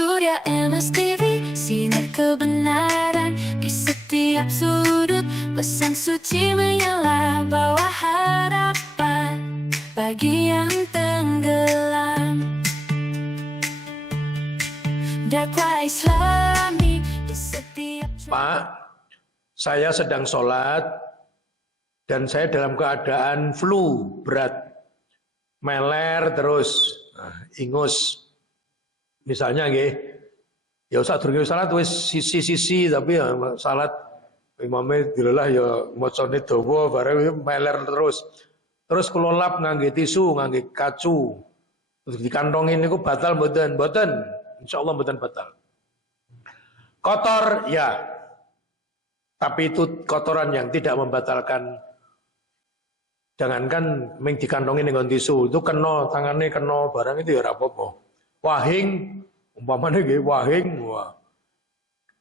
Surya MSTV, sinar kebenaran di setiap sudut. Pesan suci menyala, bawa harapan bagi yang tenggelam. Dakwah Islami di setiap Pak, saya sedang sholat dan saya dalam keadaan flu berat, meler terus, ingus. Misalnya nggih, ya saat durunge salat wis sisi-sisi tapi ya salat imame dilelah ya macane dawa bareng meler terus. Terus kula lap ngangge tisu, ngangge kacu. Terus dikantongin niku batal mboten? Mboten. Insyaallah mboten batal. Kotor ya. Tapi itu kotoran yang tidak membatalkan. Jangankan ming dikantongin dengan tisu, itu kena tangannya kena barang itu ya ora apa-apa. Wahing, umpamanya nggih wahing, wah.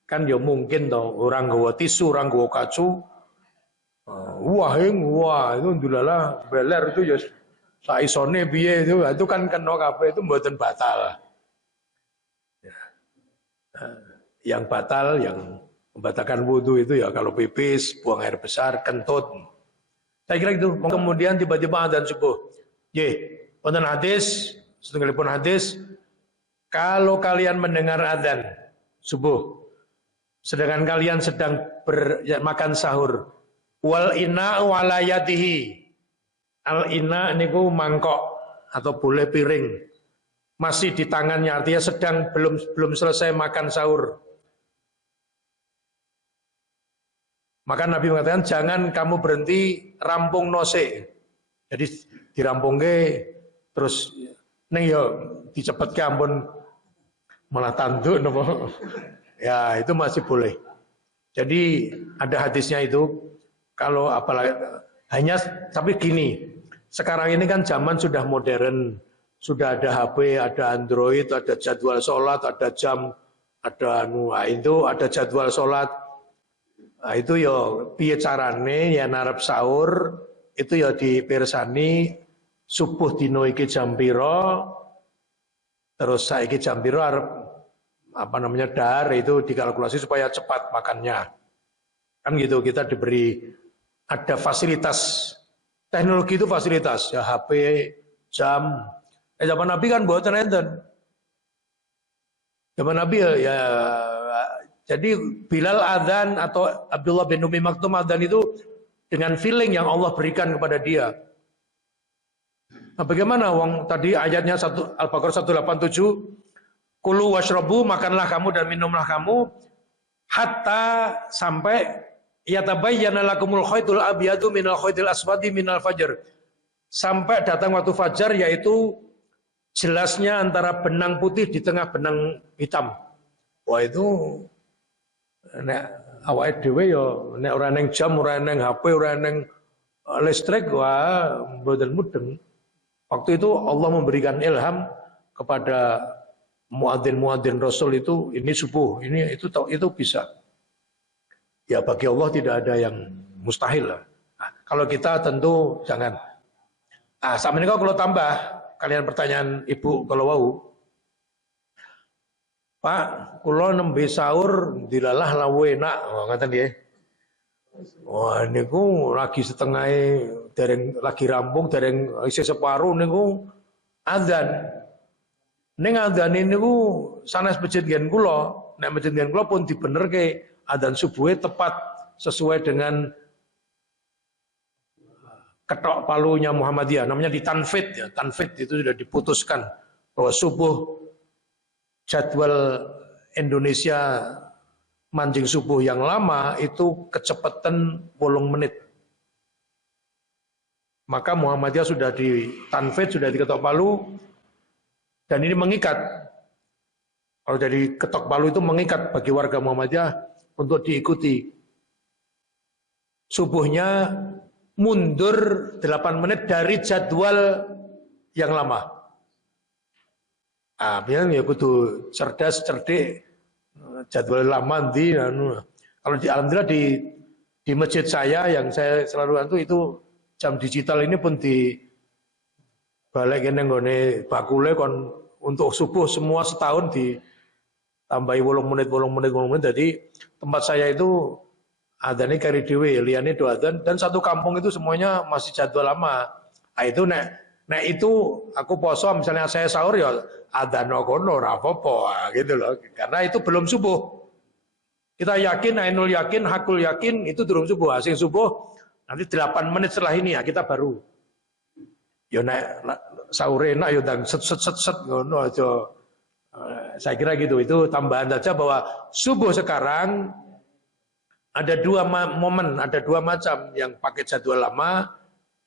Kan ya mungkin toh orang nggawa tisu, orang nggawa kacu. Wahing, wah itu ndulalah beler itu ya saisone piye itu kan kena kabeh itu mboten batal. Ya. Yang batal yang membatalkan wudu itu ya kalau pipis, buang air besar, kentut. Saya kira itu. Kemudian tiba-tiba adzan subuh. Nggih, wonten hadis, setunggalipun hadis, kalau kalian mendengar adzan subuh, sedangkan kalian sedang makan sahur, wal ina walayatihi, al ina niku mangkok atau boleh piring, masih di tangannya, artinya sedang belum selesai makan sahur. Maka Nabi mengatakan jangan kamu berhenti rampung nose. Jadi dirampungke terus neng yo dicepetke ampun malah tanduk nopo. Ya itu masih boleh. Jadi ada hadisnya itu kalau apalagi hanya tapi gini, sekarang ini kan zaman sudah modern, sudah ada HP, ada Android, ada jadwal sholat, ada jam, ada itu ada jadwal sholat. Nah, itu ya piye carane ya narep sahur itu ya dipirsani subuh dino iki jam pira terus saiki jam pira arep apa namanya dahar itu dikalkulasi supaya cepat makannya. Kan gitu kita diberi ada fasilitas teknologi itu fasilitas ya HP, jam. Zaman Nabi kan mboten enten. Zaman Nabi ya jadi Bilal adzan atau Abdullah bin Umi Maktum adzan itu dengan feeling yang Allah berikan kepada dia. Nah, bagaimana wong tadi ayatnya Al-Baqarah 187, kulu washrabu, makanlah kamu dan minumlah kamu hatta sampai yatabayyana lakumul khaitul abyadu minal khaitil aswadi minal fajr. Sampai datang waktu fajar yaitu jelasnya antara benang putih di tengah benang hitam. Wah itu nek awake dhewe ya nek ora neng jam, ora neng HP, ora neng listrik wah mboten mudeng. Waktu itu Allah memberikan ilham kepada muadzin Rasul itu ini subuh, ini itu bisa. Ya bagi Allah tidak ada yang mustahil lah. Nah, kalau kita tentu jangan. Sama ini kalau tambah kalian pertanyaan Ibu kalau wau. Pak, kula nembe sahur dilalah lawe enak, ngoten nggih. Wah niku lagi setengah dereng lagi rampung dereng isih separuh niku adzan. Ning adzan niku sanes masjid ngen kula, nek masjid ngen kula pun dibenerke adzan subuhe tepat sesuai dengan ketok palunya Muhammadiyah, namanya ditanfid ya. Tanfid itu sudah diputuskan bahwa subuh jadwal Indonesia mancing subuh yang lama itu kecepatan 10 menit. Maka Muhammadiyah sudah ditanfid, sudah diketok palu, dan ini mengikat. Kalau dari ketok palu itu mengikat bagi warga Muhammadiyah untuk diikuti. Subuhnya mundur 8 menit dari jadwal yang lama. Biar ya kudu cerdas, cerdik, jadwal lama nanti. Kalau alhamdulillah di masjid saya yang saya selalu itu jam digital ini pun di balik ini nggone bakule kon untuk subuh semua setahun tambahi 8 menit. Jadi tempat saya itu adzannya kari dhewe, liyane do adzan dan satu kampung itu semuanya masih jadwal lama. Nah, itu nek itu aku poso misalnya saya sahur ya adzan kono ora apa-apa gitu loh. Karena itu belum subuh. Kita yakin, ainul yakin, hakul yakin itu durung subuh. Asing subuh nanti 8 menit setelah ini ya kita baru. Yo nek sahur enak yo ndang set ngono aja. Saya kira gitu. Itu tambahan saja bahwa subuh sekarang ada dua momen, ada dua macam yang pakai jadwal lama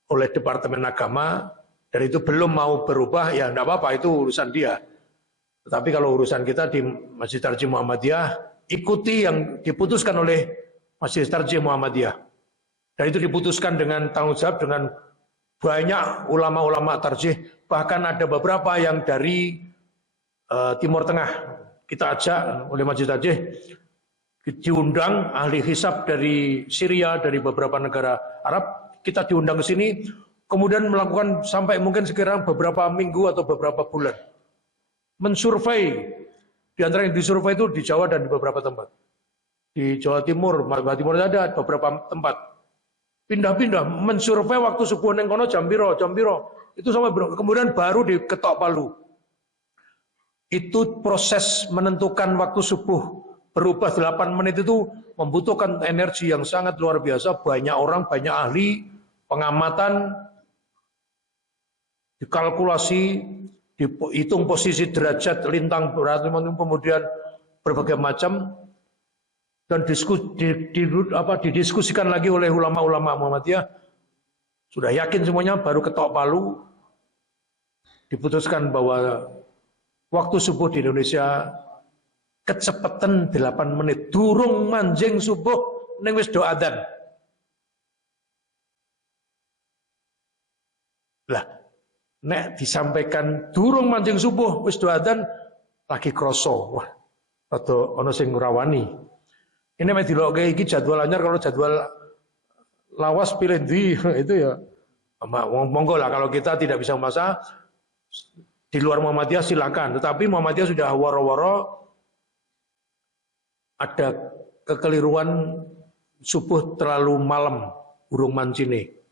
oleh Departemen Agama dan itu belum mau berubah ya enggak apa-apa itu urusan dia. Tetapi kalau urusan kita di Masjid Tarjih Muhammadiyah ikuti yang diputuskan oleh Masjid Tarjih Muhammadiyah. Dan itu diputuskan dengan tanggung jawab dengan banyak ulama-ulama tarjih, bahkan ada beberapa yang dari Timur Tengah. Kita ajak oleh Masjid Tarjih diundang ahli hisab dari Syria, dari beberapa negara Arab, kita diundang ke sini, kemudian melakukan sampai mungkin sekarang beberapa minggu atau beberapa bulan. Mensurvei, di antara yang disurvei itu di Jawa dan di beberapa tempat. Di Jawa Timur, Jawa Timur ada beberapa tempat. Pindah-pindah, mensurvei waktu subuh neng kono jam piro. Itu sampai kemudian baru diketok palu. Itu proses menentukan waktu subuh berubah 8 menit itu membutuhkan energi yang sangat luar biasa. Banyak orang, banyak ahli, pengamatan, dikalkulasi, dihitung posisi derajat, lintang, berat, kemudian berbagai macam, dan didiskusikan lagi oleh ulama-ulama Muhammadiyah. Sudah yakin semuanya, baru ketok palu, diputuskan bahwa waktu subuh di Indonesia kecepatan 8 menit. Durung manjing subuh, ning wis do adzan. Lah, nek disampaikan durung manjing subuh wis do adzan lagi kroso. Wah, rada ana sing ngrawani. Ini mek dilokke iki jadwal anyar, kalau jadwal lawas pilih di itu ya. Monggo lah, kalau kita tidak bisa memasak di luar Muhammadiyah silakan. Tetapi Muhammadiyah sudah waro-waro ada kekeliruan subuh terlalu malam, burung mancine.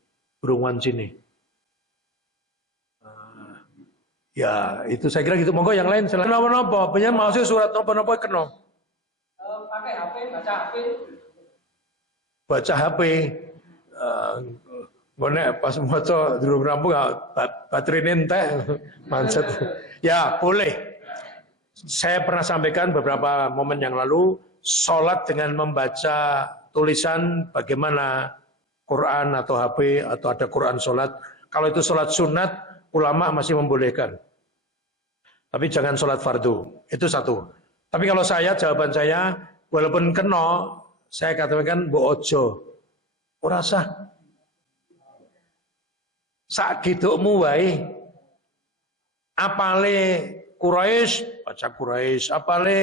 Ya, itu saya kira gitu. Monggo yang lain selain apa-apa, punya maksud surat apa-apa kena. Pakai HP, baca HP. Baca HP. Bonek pas maca durung rampung baterainya entek mancet. Ya, boleh. Saya pernah sampaikan beberapa momen yang lalu, sholat dengan membaca tulisan bagaimana Quran atau HP atau ada Quran sholat. Kalau itu sholat sunat, ulama masih membolehkan. Tapi jangan sholat fardu. Itu satu. Tapi kalau saya, jawaban saya, walaupun kena, saya katakan mbok ojo. Ora sah. Sak gidukmu wae. Apale Quraisy, baca Quraisy. Apale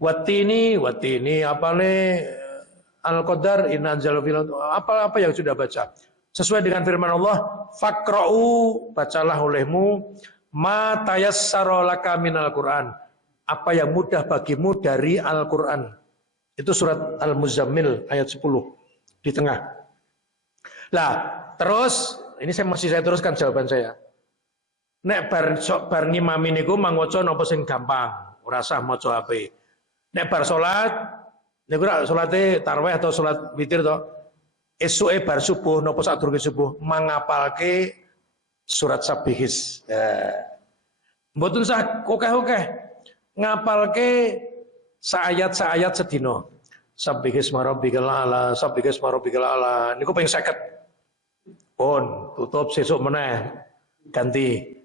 watini, apale Al-Qadar, inna anzalna fil apa yang sudah baca. Sesuai dengan firman Allah, faqra'u, bacalah olehmu ma tayassara laka minal Qur'an. Apa yang mudah bagimu dari Al-Qur'an. Itu surat Al-Muzammil ayat 10 di tengah. Lah, terus ini saya teruskan jawaban saya. Nek bar ngimami niku mangoco napa sing gampang, ora usah maca HP. Nek bar salat niku ora salate tarawih atau salat witir to. Esuke bar subuh napa sadurunge subuh mangapalke surat Sabihis. Mboten sah okeh-okeh. Ngapalke saayat sedina. Sabihis marabbikal a'la, sabihis marabbikal a'la. Niku ping 50. Pun tutup sesuk meneh ganti.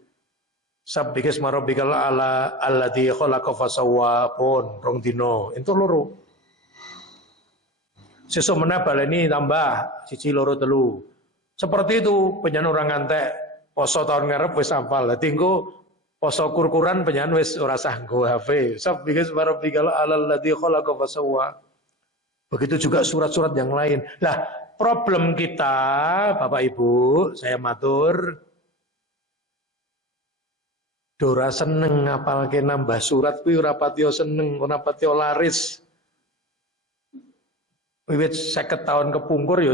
Sabihis marabbikal a'la alladzi khalaqa fasawwa pun rong dina. Entuk loro. Sesuk meneh baleni tambah 1 2 3. Seperti itu penyan orang ngantek poso tahun ngarep wis hafal. Dadi engko poso kurkuran penyan wis ora sah nggo HP. Sabihis marabbikal a'la alladzi khalaqa fasawwa. Begitu juga surat-surat yang lain. Lah, problem kita, Bapak Ibu, saya matur, Dora seneng ngapalke nambah surat kuwi ora patiya seneng, ora patiya laris. Wiwit 50 tahun kepungkur ya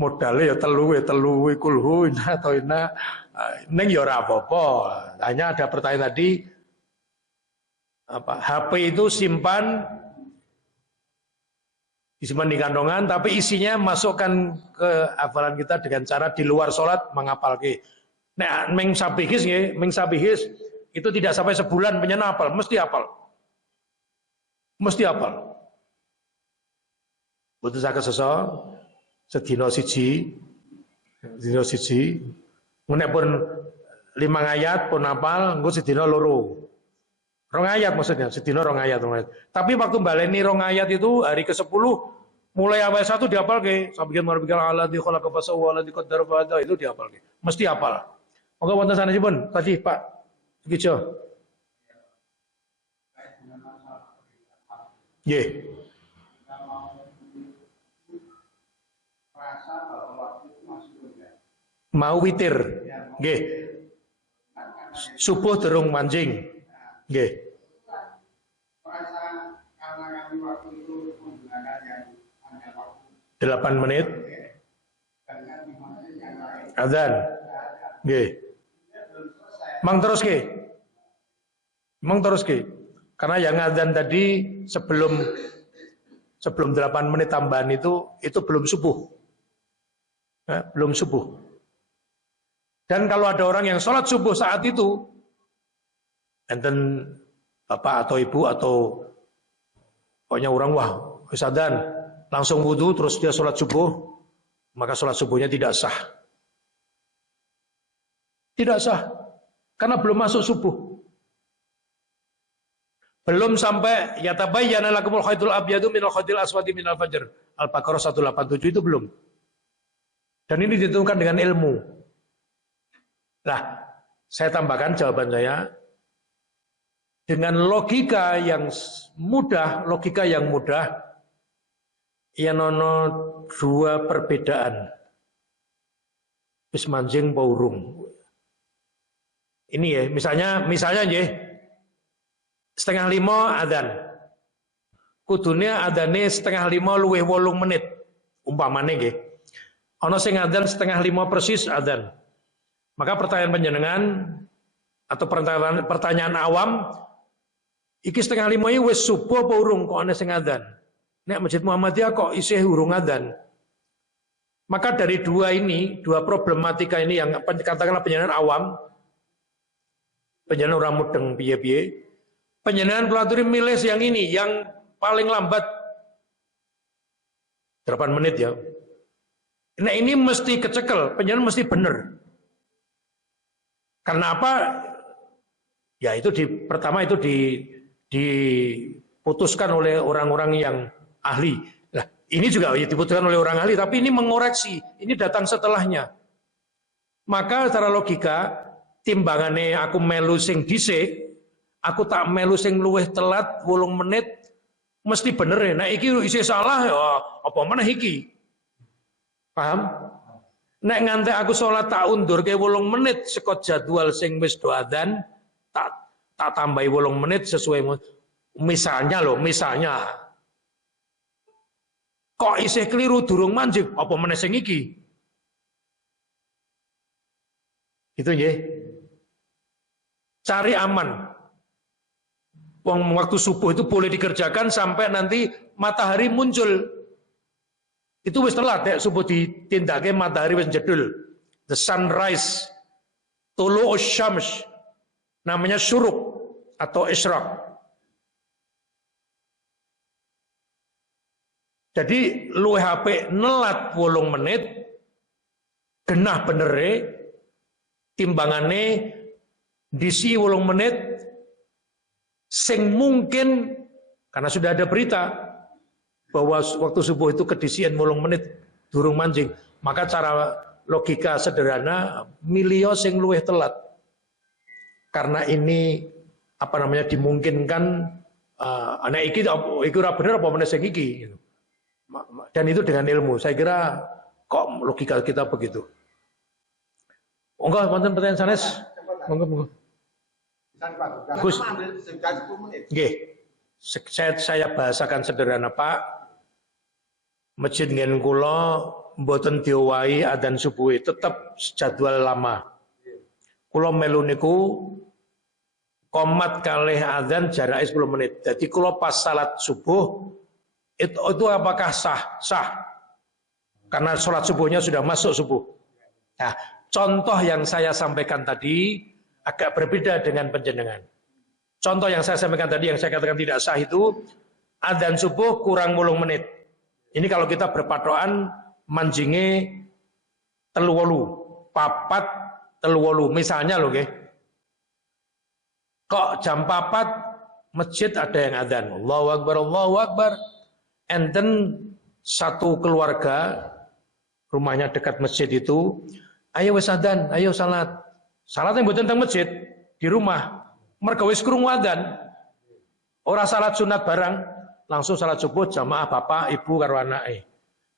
modalnya ya telu kulhu atau ina ning ya ora apa-apa. Hanya ada pertanyaan tadi HP itu disimpan di kandungan, tapi isinya masukkan ke hafalan kita dengan cara di luar sholat menghafalke. Nek ming sabihis itu tidak sampai sebulan penyen hafal, mesti hafal. Mesti hafal. Butuh saged sedina siji. Nek pun 5 ayat pun hafal, engko sedina loro. 2 ayat maksudnya, sedina 2 ayat. Tapi waktu baleni 2 ayat itu hari ke-10 mulai awal 1 dihafalke, sampai marbikal alladzi khalaqa fasawwa alladzi qaddara fahada itu dihafalke. Mesti hafal. Monggo wonten sanesipun tadi Pak Sugijo. Nggih. Mau witir. Nggih. Subuh derung mancing. Nggih. 8 menit. Azan. Nggih. Mang teruske. Karena yang azan tadi sebelum 8 menit tambahan itu belum subuh. Belum subuh. Dan kalau ada orang yang sholat subuh saat itu, enten bapak atau ibu atau pokoknya orang wis adzan langsung wudu terus dia sholat subuh, maka sholat subuhnya tidak sah. Tidak sah karena belum masuk subuh. Belum sampai yatabayyana lakumul khaitul abyadu minal khaitil aswadi minal fajr. Al-Baqarah 187 itu belum. Dan ini ditentukan dengan ilmu. Nah, saya tambahkan jawaban saya dengan logika yang mudah, ya nono 2 perbedaan. Wis manjing apa urung. Ini ya, misalnya nggih 4:30 adzan. Kudune adzane 4:30 luwih 8 menit. Umpamane nggih. Ana sing adzan 4:30 persis adzan. Maka pertanyaan panjenengan atau pertanyaan awam, iki 4:30 iki wis subuh apa urung kok ana sing adzan? Nek Masjid Muhammadiyah kok isih urung adzan? Maka dari 2 problematika ini yang katakanlah panjenengan awam, panjenengan orang mudeng piye-piye, panjenengan pelaturi milih yang ini, yang paling lambat 8 menit ya. Nah ini mesti kecekel, panjenengan mesti bener. Karena apa? Ya itu pertama itu diputuskan oleh orang-orang yang ahli. Nah, ini juga diputuskan oleh orang ahli, tapi ini mengoreksi. Ini datang setelahnya. Maka secara logika, timbangane aku melu sing dhisik, aku tak melu sing luwih telat 8 menit, mesti bener ya. Nah iki isih salah ya, apa meneh iki? Paham? Nek ngantek aku sholat tak undur ke 8 menit sekot jadwal sing wis do adzan tak tambahi 8 menit sesuai misalnya kok isih keliru durung manjing apa meneh sing iki gitu nggih. Cari aman. Waktu subuh itu boleh dikerjakan sampai nanti matahari muncul. Itu wis telat ya, subuh ditindake matahari wis jedul. The sunrise. Tulu'us syams. Namanya syuruk atau isyraq. Jadi luwih HP nelat 8 menit genah benere timbangane disi 8 menit sing mungkin karena sudah ada berita bahwa waktu subuh itu kedisian 8 menit durung mancing, maka cara logika sederhana milio sing luwih telat karena ini dimungkinkan anak iki ora bener apa meneh sing iki gitu. Dan itu dengan ilmu saya kira kok logika kita begitu. Enggak, wonten pertanyaan sanes. Monggo. Gus, nggih. Saya bahasakan sederhana, Pak. Masjid ngen kula mboten diowahi adzan subuh, tetap jadwal lama. Kula melu niku qomat kalih adzan jarake 10 menit. Jadi kula pas salat subuh itu apakah sah? Sah. Karena sholat subuhnya sudah masuk subuh. Nah, contoh yang saya sampaikan tadi agak berbeda dengan panjenengan. Contoh yang saya sampaikan tadi, yang saya katakan tidak sah itu, adzan subuh kurang 10 menit. Ini kalau kita berpatokan manjinge 3:08, 4:03. Misalnya loh, nggih. Kok jam 4 masjid ada yang adzan. Allahu Akbar, Allahu Akbar. Enten satu keluarga rumahnya dekat masjid itu, ayo wis adzan, ayo salat. Salatnya mboten teng masjid, di rumah. Mergo wis krungu adzan. Ora salat sunat barang, langsung salat subuh jamaah bapak, ibu karo anake.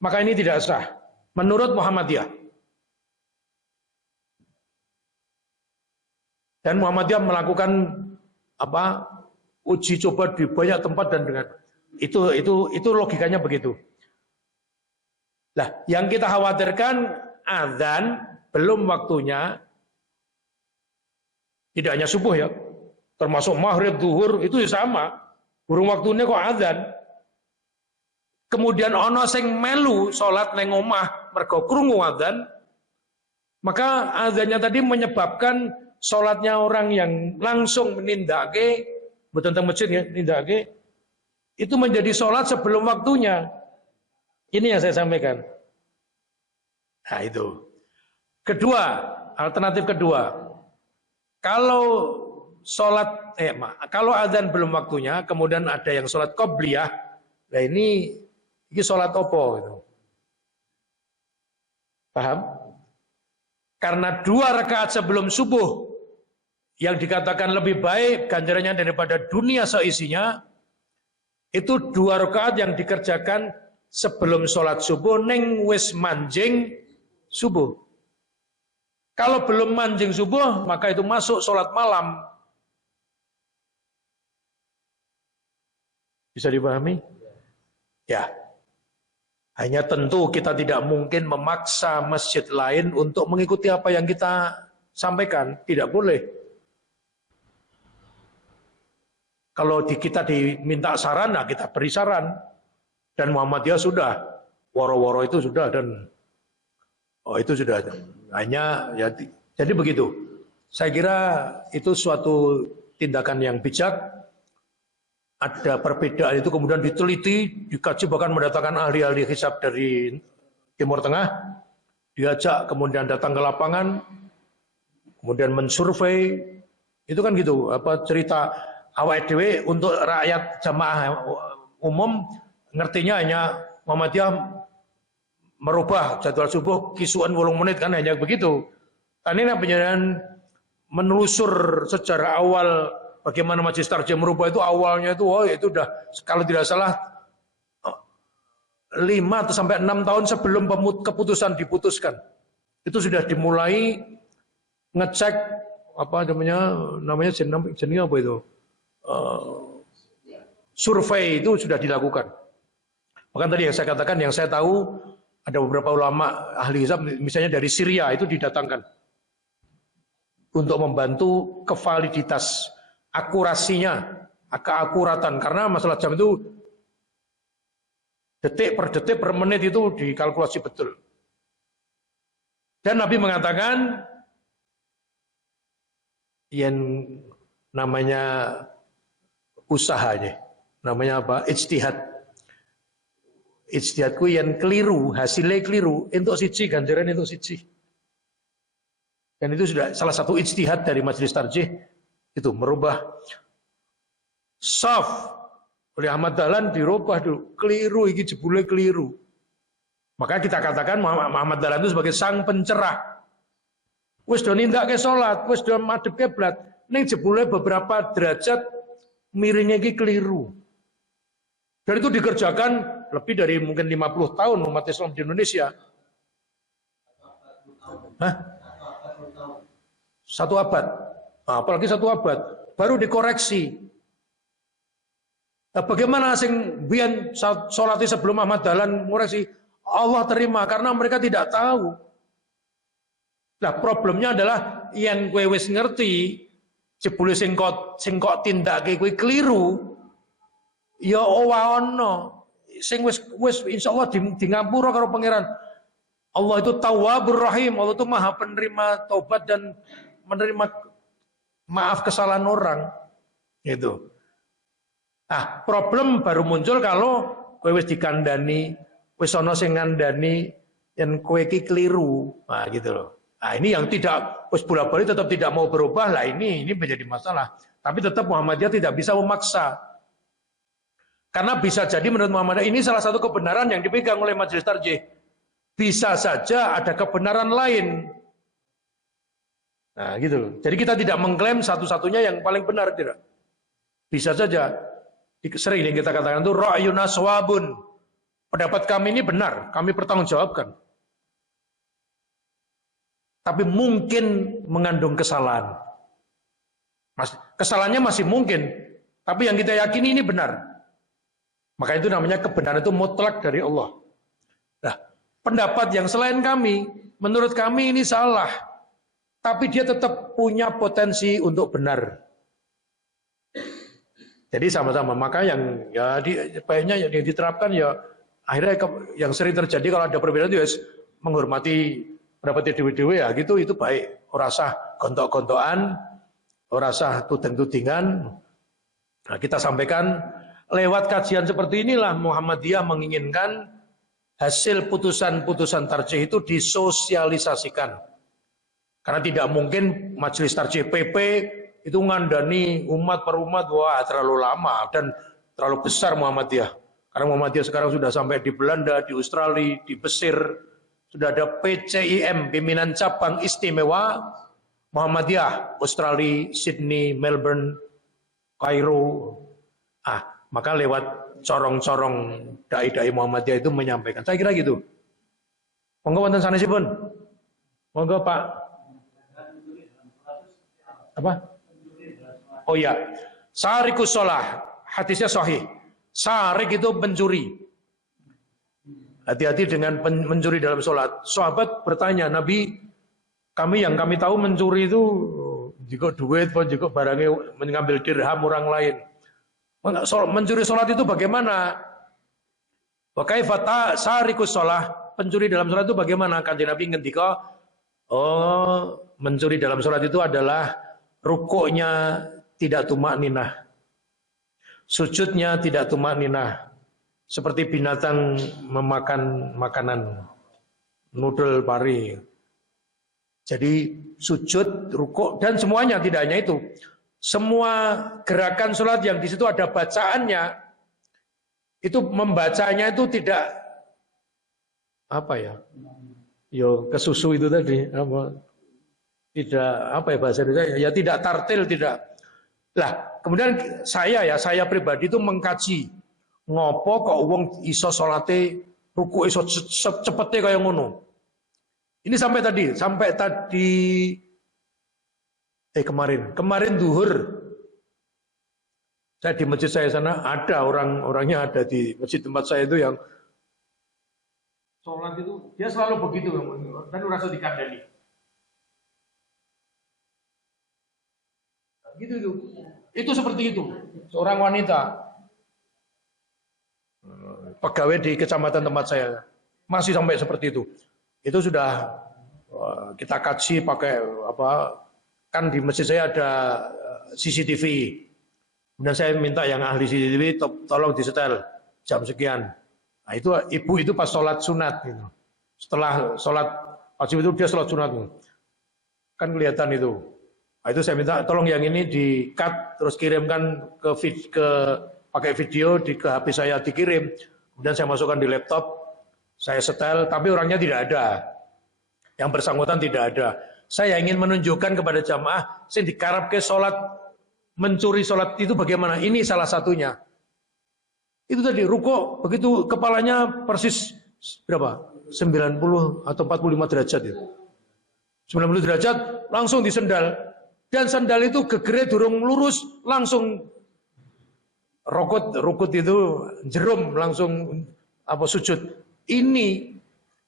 Maka ini tidak sah menurut Muhammadiyah. Dan Muhammadiyah melakukan uji coba di banyak tempat dan dengan itu logikanya begitu. Nah, yang kita khawatirkan azan belum waktunya, tidak hanya subuh ya, termasuk maghrib, zuhur itu sama, burung waktunya kok azan. Kemudian ono sing melu salat neng omah mergo krungu azan, maka azannya tadi menyebabkan salatnya orang yang langsung menindake, betul tentang masjid ya, nindake, itu menjadi salat sebelum waktunya. Ini yang saya sampaikan. Nah itu. Kedua, alternatif kedua. Kalau kalau azan belum waktunya, kemudian ada yang sholat qobliyah, nah ini sholat opo gitu. Paham? Karena 2 rakaat sebelum subuh yang dikatakan lebih baik ganjarannya daripada dunia seisinya, itu 2 rakaat yang dikerjakan sebelum sholat subuh neng wis manjing subuh. Kalau belum manjing subuh, maka itu masuk sholat malam. Bisa dipahami? Ya. Hanya tentu kita tidak mungkin memaksa masjid lain untuk mengikuti apa yang kita sampaikan. Tidak boleh. Kalau kita diminta saran, nah kita beri saran. Dan Muhammadiyah sudah, woro-woro itu sudah, dan itu sudah. Hanya ya, jadi begitu. Saya kira itu suatu tindakan yang bijak. Ada perbedaan itu kemudian diteliti, dikaji, bahkan mendatangkan ahli-ahli hisab dari Timur Tengah, diajak kemudian datang ke lapangan, kemudian mensurvei. Itu kan gitu, cerita awake dhewe untuk rakyat jamaah umum ngertinya hanya Muhammadiyah merubah jadwal subuh kisuan 8 menit kan hanya begitu. Kan ini penjelasan menelusur sejarah awal bagaimana Majelis Tarjih merubah itu awalnya itu itu udah kalau tidak salah 5 atau sampai 6 tahun sebelum keputusan diputuskan. Itu sudah dimulai ngecek namanya jenis apa itu? Survei itu sudah dilakukan. Bahkan tadi yang saya katakan, yang saya tahu ada beberapa ulama ahli hisab, misalnya dari Syria itu didatangkan untuk membantu kevaliditas, akurasinya, keakuratan. Karena masalah jam itu detik per menit itu dikalkulasi betul. Dan Nabi mengatakan yang namanya usahanya, namanya apa? Ijtihad. Ijtihadku yang keliru, hasilnya keliru, untuk siji ganjaran untuk siji. Dan itu sudah salah satu ijtihad dari Majelis Tarjih, itu merubah shaf oleh Ahmad Dahlan, dirubah dulu, keliru, ini jebule keliru. Maka kita katakan Muhammad Dahlan itu sebagai sang pencerah. Wis do nindakake salat, wis do madhep kiblat, ning jebule beberapa derajat miringnya iki keliru. Dan itu dikerjakan lebih dari mungkin 50 tahun umat Islam di Indonesia. Hah? 1 abad. Nah, apalagi 1 abad. baru dikoreksi. Nah, bagaimana sing biyen salate sebelum Ahmad Dahlan ngoreksi? Allah terima karena mereka tidak tahu. Nah, problemnya adalah yang kowe wis ngerti, jebule sing kok tindake kowe keliru, ya ora ono. Sing wis insyaallah di ngapura karo pangeran. Allah itu Tawwabur Rahim, Allah itu Maha penerima taubat dan menerima maaf kesalahan orang. Gitu. Nah, problem baru muncul kalau kowe wis dikandani, wis ana sing ngandani yen kowe iki keliru. Nah, gitu loh. Nah, ini yang tidak wis bola-bali tetap tidak mau berubah lah, ini menjadi masalah. Tapi tetap Muhammadiyah tidak bisa memaksa. Karena bisa jadi menurut Muhammadiyah ini salah satu kebenaran yang dipegang oleh Majelis Tarjih. Bisa saja ada kebenaran lain. Nah, gitu loh. Jadi kita tidak mengklaim satu-satunya yang paling benar, tidak. Bisa saja. Sering yang kita katakan itu ra'yuna shawabun. Pendapat kami ini benar, kami pertanggungjawabkan. Tapi mungkin mengandung kesalahan. Kesalahannya masih mungkin, tapi yang kita yakini ini benar. Maka itu namanya kebenaran itu mutlak dari Allah. Nah, pendapat yang selain kami, menurut kami ini salah. Tapi dia tetap punya potensi untuk benar. Jadi sama-sama, maka yang ya baiknya yang diterapkan ya akhirnya yang sering terjadi kalau ada perbedaan itu ya menghormati pendapat dewe-dewe ya gitu, itu baik. Ora usah gontok-gontokan, ora usah tuding-tudingan. Nah, kita sampaikan lewat kajian seperti inilah Muhammadiyah menginginkan hasil putusan-putusan tarjih itu disosialisasikan. Karena tidak mungkin majelis tarjih PP itu ngandani umat per umat, wah terlalu lama dan terlalu besar Muhammadiyah. Karena Muhammadiyah sekarang sudah sampai di Belanda, di Australia, di Mesir, sudah ada PCIM, pimpinan cabang istimewa Muhammadiyah, Australia, Sydney, Melbourne, Kairo. Maka lewat corong-corong dai-dai Muhammadiyah itu menyampaikan. Saya kira gitu. Monggo wonten sanesipun. Monggo Pak. Apa? Oh ya, sarikus sholah, hadisnya sahih. Sarik itu pencuri. Hati-hati dengan mencuri dalam sholat. Sahabat bertanya, Nabi, kami yang kami tahu mencuri itu juga duit, juga barangnya mengambil dirham orang lain. Mencuri sholat itu bagaimana? Wa kaifa sarikus sholah, pencuri dalam sholat itu bagaimana? Kanjeng Nabi ngendika, oh, mencuri dalam sholat itu adalah rukuknya tidak tumak ninah, sujudnya tidak tumak ninah, seperti binatang memakan makanan, nudel pari. Jadi sujud, rukuk dan semuanya, tidak hanya itu. Semua gerakan sholat yang di situ ada bacaannya, itu membacanya itu tidak apa ya? Yo kesusu itu tadi apa? Tidak apa ya bahasa Indonesia? Ya tidak tartil, tidak. Lah, kemudian saya pribadi itu mengkaji ngopo kok wong iso salate ruku iso cepete kaya ngono. Ini sampai tadi kemarin duhur saya di masjid saya sana ada orangnya ada di masjid tempat saya itu yang sholat itu dia selalu begitu dan rasa dikandani. Gitu itu seperti itu. Seorang wanita pegawai di kecamatan tempat saya masih sampai seperti itu. Itu sudah kita kaji pakai apa? Kan di masjid saya ada CCTV. Kemudian saya minta yang ahli CCTV tolong disetel jam sekian. Nah, itu ibu itu pas sholat sunat gitu. Setelah sholat wajib itu dia sholat sunat. Kan kelihatan itu. Nah, itu saya minta tolong yang ini di-cut terus kirimkan pakai video ke HP saya dikirim. Kemudian saya masukkan di laptop, saya setel, tapi orangnya tidak ada. Yang bersangkutan tidak ada. Saya ingin menunjukkan kepada jamaah, sing dikarepke sholat, mencuri sholat itu bagaimana? Ini salah satunya. Itu tadi, ruko, begitu kepalanya persis berapa? 90 atau 45 derajat itu. 90 derajat langsung disendal. Dan sandal itu gegere durung lurus langsung rukut itu jerum langsung sujud. Ini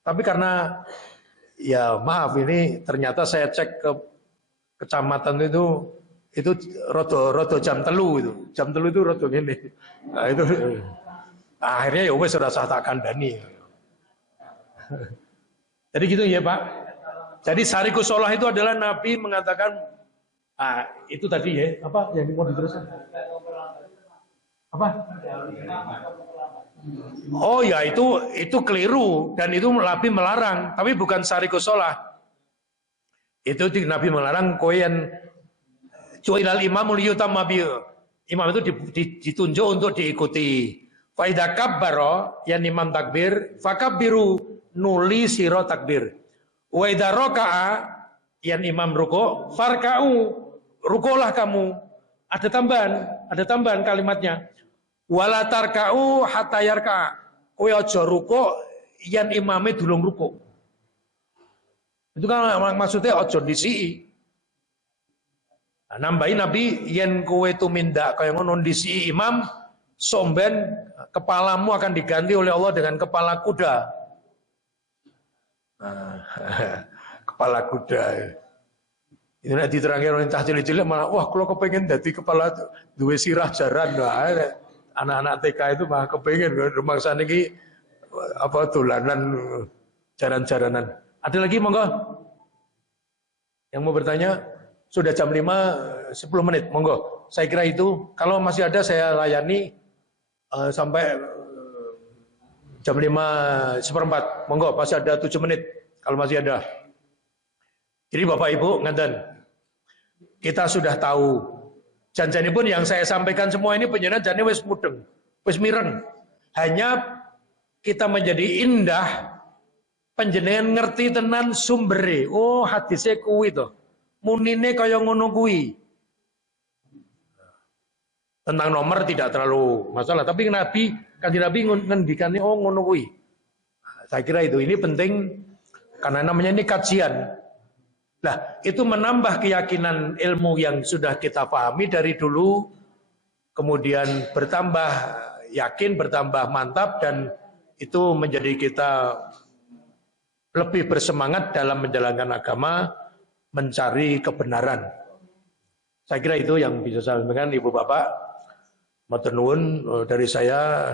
tapi karena ya maaf ini ternyata saya cek ke kecamatan itu rodo jam telu itu. Jam telu itu rodo gini. Nah, itu akhirnya ya wes sudah sah tak kandani. Jadi gitu ya Pak. Jadi sarikus sholah itu adalah Nabi mengatakan itu tadi ya, apa yang mau diteruskan? Apa? Oh ya itu keliru dan itu Nabi melarang, tapi bukan sarikus sholah. Itu Nabi melarang koyen cuilal imamul yutamma bihi. Imam itu ditunjuk untuk diikuti. Fa idza kabbara yan imam takbir, fakabbiru nuli sira takbir. Wa idza raka'a yan imam ruku, farka'u rukolah kamu. Ada tambahan kalimatnya. Wala tarka'u hatta yarka'. Kowe aja ruku yan imame durung ruku. Itu kan maksudnya aja disiki. Nambahi Nabi yen kowe tumindak kaya ngono disiki imam, somben kepalamu akan diganti oleh Allah dengan kepala kuda. Kepala kuda. Ini nek diterangke oleh cah cilik-cilik malah wah kalau kepengen dadi kepala duwe sirah jaran. Wah, anak-anak TK itu malah kepengen rumangsa niki dolanan jaran-jaranan. Ada lagi monggo? Yang mau bertanya? Sudah jam 5, 10 menit, monggo. Saya kira itu, kalau masih ada saya layani sampai jam 5:15, monggo, masih ada 7 menit, kalau masih ada. Jadi Bapak Ibu, ngaten, kita sudah tahu, janjane pun yang saya sampaikan semua ini penjenengan jane wis mudeng, wis mireng. Hanya kita menjadi indah, penjenengan ngerti tenan sumbere, oh hadisnya kuwi to. Munine kaya ngono kuwi. Tentang nomor tidak terlalu masalah, tapi Kanjeng Nabi ngendikane oh ngono kuwi. Saya kira itu ini penting karena namanya ini kajian. Nah, itu menambah keyakinan ilmu yang sudah kita pahami dari dulu, kemudian bertambah yakin, bertambah mantap dan itu menjadi kita lebih bersemangat dalam menjalankan agama, mencari kebenaran. Saya kira itu yang bisa saya sampaikan Ibu Bapak. Matur nuwun dari saya.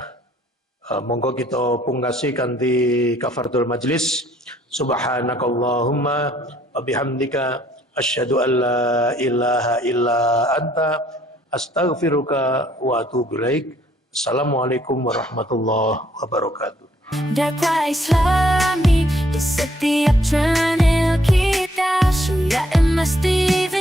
Monggo kita pungkasi kanthi kafaratul majlis. Subhanakallahumma wa bihamdika asyhadu an la ilaha illa anta astaghfiruka wa atubu ilaik. Assalamualaikum warahmatullahi wabarakatuh. Dakwah Islami di setiap channel kita, Surya MSTV.